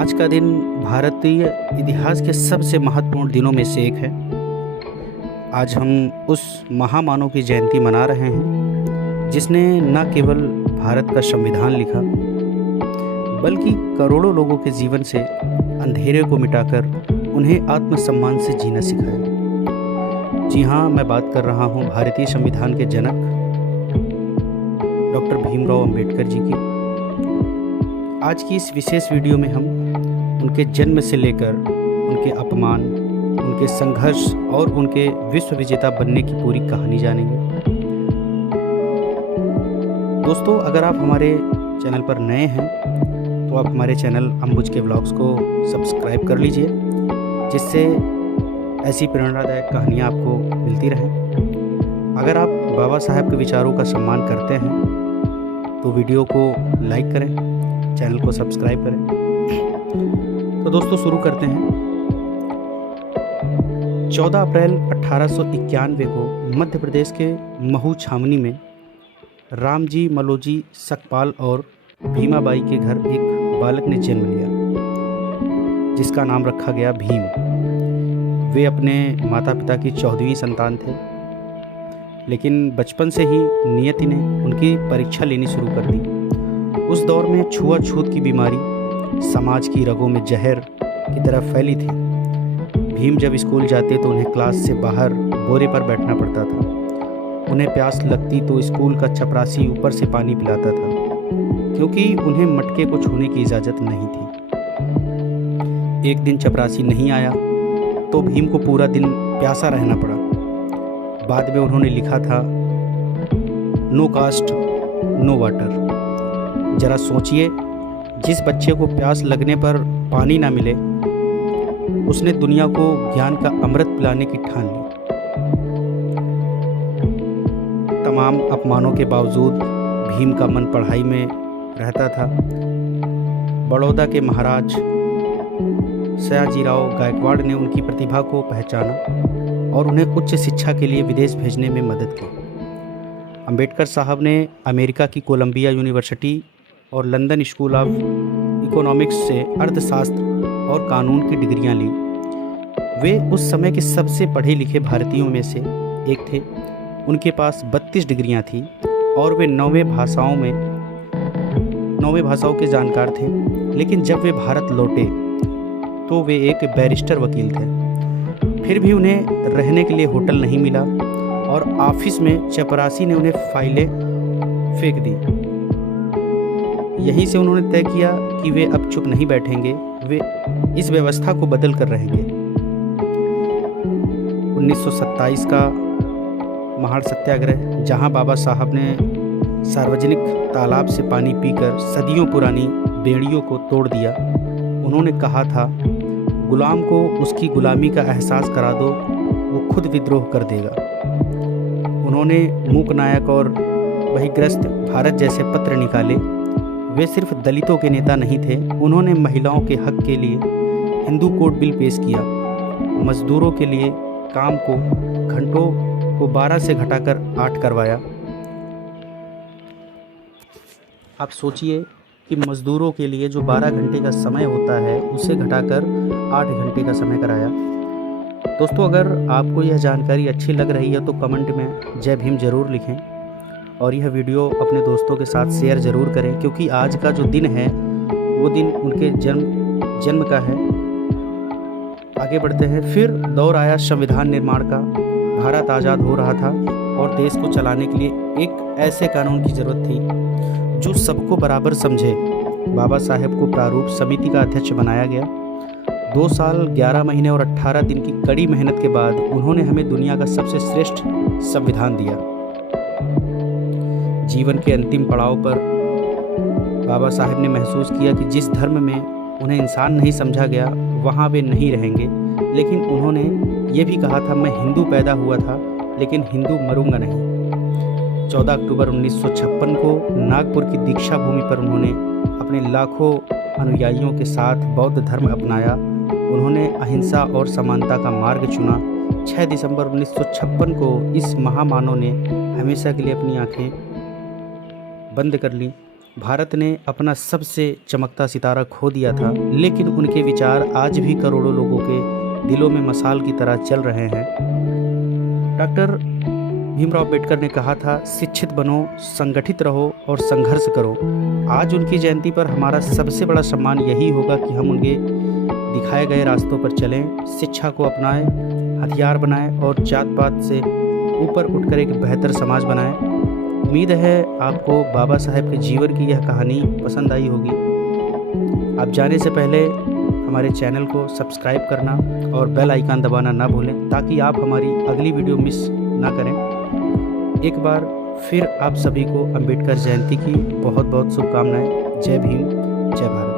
आज का दिन भारतीय इतिहास के सबसे महत्वपूर्ण दिनों में से एक है। आज हम उस महामानव की जयंती मना रहे हैं जिसने न केवल भारत का संविधान लिखा बल्कि करोड़ों लोगों के जीवन से अंधेरे को मिटाकर उन्हें आत्मसम्मान से जीना सिखाया। जी हाँ, मैं बात कर रहा हूँ भारतीय संविधान के जनक डॉक्टर भीमराव अंबेडकर जी की। आज की इस विशेष वीडियो में हम उनके जन्म से लेकर उनके अपमान, उनके संघर्ष और उनके विश्व विजेता बनने की पूरी कहानी जानेंगे। दोस्तों, अगर आप हमारे चैनल पर नए हैं तो आप हमारे चैनल अंबुज के व्लॉग्स को सब्सक्राइब कर लीजिए, जिससे ऐसी प्रेरणादायक कहानियाँ आपको मिलती रहें। अगर आप बाबा साहब के विचारों का सम्मान करते हैं तो वीडियो को लाइक करें, चैनल को सब्सक्राइब करें। तो दोस्तों, शुरू करते हैं। 14 अप्रैल 1891 को मध्य प्रदेश के महू छावनी में रामजी मलोजी सकपाल और भीमाबाई के घर एक बालक ने जन्म लिया, जिसका नाम रखा गया भीम। वे अपने माता पिता की 14वीं संतान थे, लेकिन बचपन से ही नियति ने उनकी परीक्षा लेनी शुरू कर दी। उस दौर में छुआछूत की बीमारी समाज की रगों में जहर की तरह फैली थी। भीम जब स्कूल जाते तो उन्हें क्लास से बाहर बोरे पर बैठना पड़ता था। उन्हें प्यास लगती तो स्कूल का चपरासी ऊपर से पानी पिलाता था, क्योंकि उन्हें मटके को छूने की इजाज़त नहीं थी। एक दिन चपरासी नहीं आया तो भीम को पूरा दिन प्यासा रहना पड़ा। बाद में उन्होंने लिखा था, नो कास्ट नो वाटर। जरा सोचिए, जिस बच्चे को प्यास लगने पर पानी ना मिले, उसने दुनिया को ज्ञान का अमृत पिलाने की ठान ली। तमाम अपमानों के बावजूद भीम का मन पढ़ाई में रहता था। बड़ौदा के महाराज सयाजीराव गायकवाड़ ने उनकी प्रतिभा को पहचाना और उन्हें उच्च शिक्षा के लिए विदेश भेजने में मदद की। अंबेडकर साहब ने अमेरिका की कोलंबिया यूनिवर्सिटी और लंदन स्कूल ऑफ इकोनॉमिक्स से अर्थशास्त्र और कानून की डिग्रियां ली। वे उस समय के सबसे पढ़े लिखे भारतीयों में से एक थे। उनके पास 32 डिग्रियां थीं और वे 9 भाषाओं के जानकार थे। लेकिन जब वे भारत लौटे तो वे एक बैरिस्टर वकील थे। फिर भी उन्हें रहने के लिए होटल नहीं मिला और ऑफिस में चपरासी ने उन्हें फाइलें फेंक दी। यहीं से उन्होंने तय किया कि वे अब चुप नहीं बैठेंगे, वे इस व्यवस्था को बदल कर रहेंगे। 1927 का महाड़ सत्याग्रह, जहां बाबा साहब ने सार्वजनिक तालाब से पानी पीकर सदियों पुरानी बेड़ियों को तोड़ दिया। उन्होंने कहा था, गुलाम को उसकी गुलामी का एहसास करा दो, वो खुद विद्रोह कर देगा। उन्होंने मूकनायक और बहिग्रस्त भारत जैसे पत्र निकाले। वे सिर्फ दलितों के नेता नहीं थे, उन्होंने महिलाओं के हक के लिए हिंदू कोड बिल पेश किया। मजदूरों के लिए काम को घंटों को 12 से घटाकर 8 करवाया। आप सोचिए कि मजदूरों के लिए जो 12 घंटे का समय होता है, उसे घटाकर 8 घंटे का समय कराया। दोस्तों, अगर आपको यह जानकारी अच्छी लग रही है तो कमेंट में जय भीम ज़रूर लिखें और यह वीडियो अपने दोस्तों के साथ शेयर ज़रूर करें, क्योंकि आज का जो दिन है वो दिन उनके जन्म का है। आगे बढ़ते हैं। फिर दौर आया संविधान निर्माण का। भारत आज़ाद हो रहा था और देश को चलाने के लिए एक ऐसे कानून की ज़रूरत थी जो सबको बराबर समझे। बाबा साहेब को प्रारूप समिति का अध्यक्ष बनाया गया। 2 साल 11 महीने और 18 दिन की कड़ी मेहनत के बाद उन्होंने हमें दुनिया का सबसे श्रेष्ठ संविधान दिया। जीवन के अंतिम पड़ाव पर बाबा साहेब ने महसूस किया कि जिस धर्म में उन्हें इंसान नहीं समझा गया, वहाँ वे नहीं रहेंगे। लेकिन उन्होंने ये भी कहा था, मैं हिंदू पैदा हुआ था लेकिन हिंदू मरूंगा नहीं। 14 अक्टूबर 1956 को नागपुर की दीक्षा भूमि पर उन्होंने अपने लाखों अनुयायियों के साथ बौद्ध धर्म अपनाया। उन्होंने अहिंसा और समानता का मार्ग चुना। 6 दिसंबर 1956 को इस महामानव ने हमेशा के लिए अपनी आंखें बंद कर ली भारत ने अपना सबसे चमकता सितारा खो दिया था, लेकिन उनके विचार आज भी करोड़ों लोगों के दिलों में मशाल की तरह चल रहे हैं। डॉक्टर भीमराव अंबेडकर ने कहा था, शिक्षित बनो, संगठित रहो और संघर्ष करो। आज उनकी जयंती पर हमारा सबसे बड़ा सम्मान यही होगा कि हम उनके दिखाए गए रास्तों पर चलें, शिक्षा को अपनाएं, हथियार बनाएं और जात पात से ऊपर उठकर एक बेहतर समाज बनाएं। उम्मीद है आपको बाबा साहेब के जीवन की यह कहानी पसंद आई होगी। आप जाने से पहले हमारे चैनल को सब्सक्राइब करना और बेल आइकन दबाना ना भूलें, ताकि आप हमारी अगली वीडियो मिस ना करें। एक बार फिर आप सभी को अंबेडकर जयंती की बहुत बहुत शुभकामनाएं। जय भीम, जय भारत।